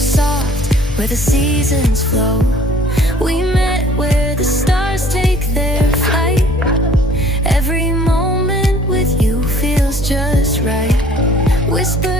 soft, where the seasons flow. We met where the stars take their flight. Every moment with you feels just right. Whisper